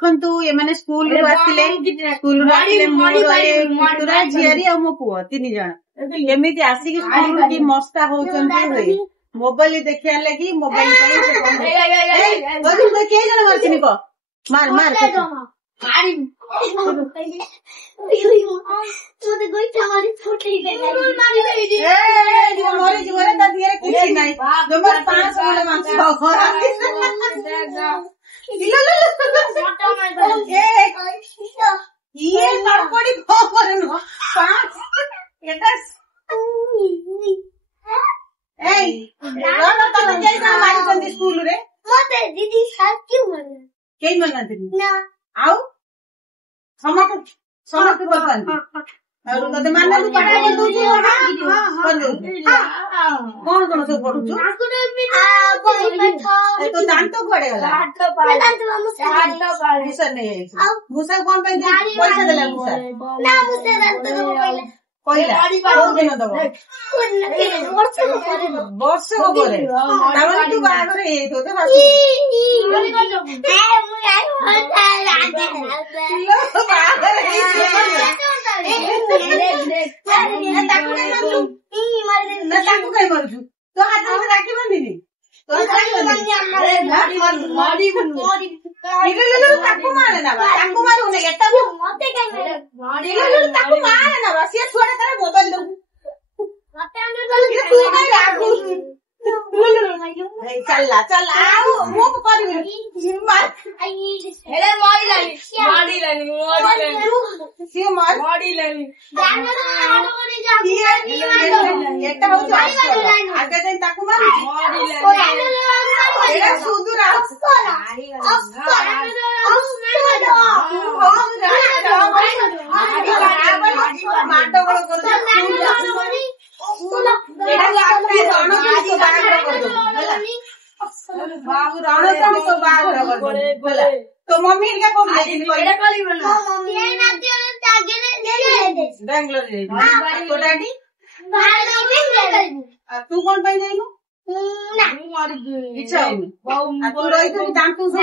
खंतु ये माने स्कूल रू आसिले मोर झियारी आ मो पुओ 3 जण एमिति आसिक स्कूल की मस्ता होचंती होई मोबाइल देखिया लगी मोबाइल बदु के जण मारछिनी को मार मार मारी तोते गोइठा मारी फोटई दे मारी दे ए मोरे जोरे त दिरे किछि नाही जमर 5 वाला मांस खरा ये पकड़ी खबर न 5 एटा ए रोन त जई ना मारी संदी स्कूल रे मते दीदी साथ क्यों मन के मन ना आउ समत बतन और तते मानना तू पाठ कर दू कर दू कौन कौन सब पढु छु तो दांत पड़े गला मुसा नहीं मुसा कौन पे पैसा देला मुसा ना मुसा दांत तो पहिला कोन दिन दबो वर्ष को करे तावली तू बागर ए तो हासु बागर ताकू काय मारजू तो हाथ में राखी बांधिनी तो ताकू मारे ना ताकू मारू ने एटा मते काय मारे ताकू मारे ना से छोड़े करे मोबाइल दो मते अंदर तू काय राखू चलला चल आओ मुंह करबी मार हेले मारी लानी सी मार मारी लानी एटा हो आगे दिन ताकू मारी एटा सुदूर माटोगळ करू बाबू रण तो बाहर तो मम्मी क्या बेंगलोर तो डैडी तू कौन पे जाइनु इच्छा तू रही तू दांतु से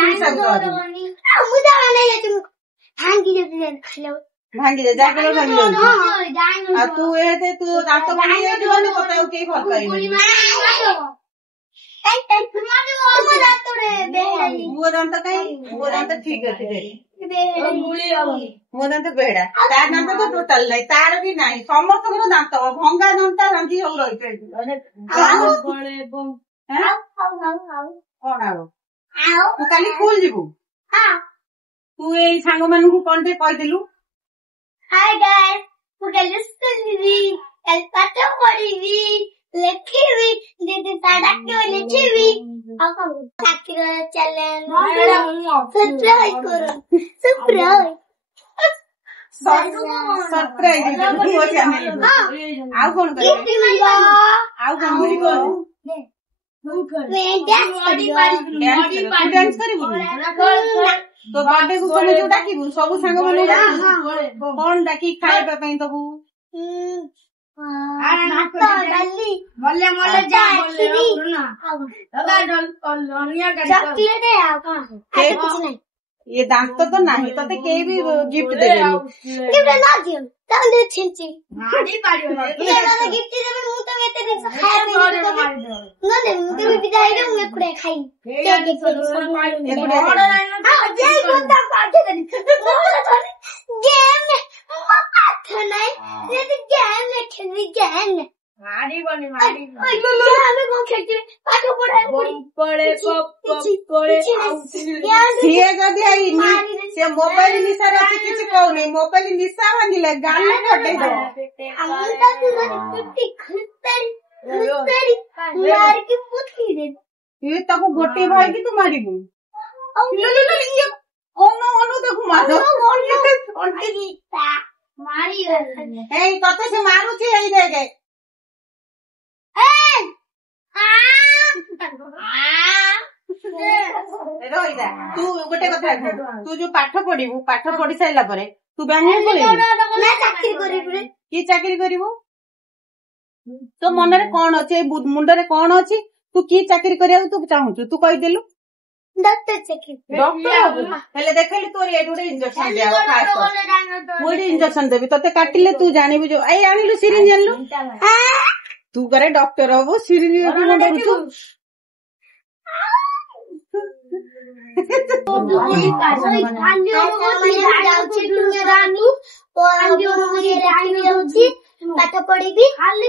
भांगी दे जाके भांगी दे आ तू ए थे तू दांत भांगी दे बोले बताओ के फल करी वो दांत ठीक है वो दांत बेड़ा तार दांत तो टोटल नहीं तार भी नहीं समस्त को दांत भंगा दांत रंगी हो रही कौन आओ तू काली स्कूल जीवु तू ए सांग मानू कौन पे कह दिलु हाय गाइस मु काली स्कूल जीवी कल पाठ पढ़ीबी लेखीबी दीदी साडा के लिखीबी आ का चाकर चैलेंज सब्सक्राइब करो सरप्राइज हो चैनल आ कौन करे आ कौन डांस करिबु तो बर्थडे को कोन जो डाकिबु सब संग माने कोन डाकी खाइबा पई तबु मल्ले जा चॉकलेट है कुछ नहीं ये दांत तो नहीं तो के भी गिफ्ट दे गिफ्ट ना दियो ताले छिंची मारी पाड़ियो ये वाला गिफ्ट देबे मु तो एते दिन से खाए ना दे मु के विदाई रे मु एकुडे खाई के गिफ्ट एकुडे हां जय गोता पाटे दे गेम पाठ नहीं ये तो गेम में खेली गेम मारी हमें को खेलते पाठ पढ़े सिए जदी आई से मोबाइल निशा रे किछि कहू मोबाइल निशा भांगिले गाल में फटे दो हम तो पिट्टी खतरी मार के पुथी दे ये तको गोटे भाई की तू मारिबू ये ओनो देखो मारो मारी ए तते से मारू छी एई देखे ए आ जा तू गोटे कथा तू जो पाठ पढ़ू पाठ पढ़ी सारा पर तू बैंगलोर पढ़ू कि चाकरी करू तो मन रे कौन अच्छे मुंडरे कौन अच्छी तू कि चाकरी करिया तू चाहूचु तू कहीदेलु डॉक्टर चाकरी डॉक्टर हेले देखली तोर ये गोटे इंजेक्शन दिया मुझे इंजेक्शन देबी तते काटिले तू जानिबु जो आई आनिलु सिरिंज जानलु तू करे डॉक्टर हबो सिरिंज के मुंड रुचु पाठ पढ़ी काली